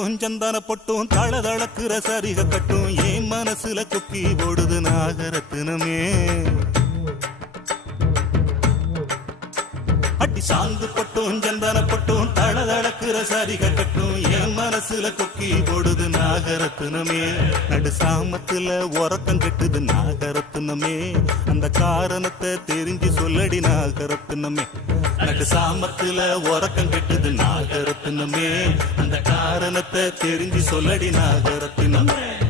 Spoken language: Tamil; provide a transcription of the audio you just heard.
பட்டும் சந்தன பட்டும் தளதளக்குற சரிக கட்டும் என் மனசுல கொக்கி ஓடுது நாகரத்தினமே. அடி சாந்து பட்டும் சந்தன பட்டும் தளதளக்குற சரிக கட்டும் என் மனசுல கொக்கி போடுது நாகரத்தினமே. நடு சாமத்துல உறக்கம் கெட்டுது நாகரத்தினமே. அந்த காரணத்தை தெரிஞ்சு சொல்லடி நாகரத்தினமே. நடு சாமத்துல உறக்கம் கெட்டுது நாகரத்தினமே. அந்த காரணத்தை தெரிஞ்சு சொல்லடி நாகரத்தினமே.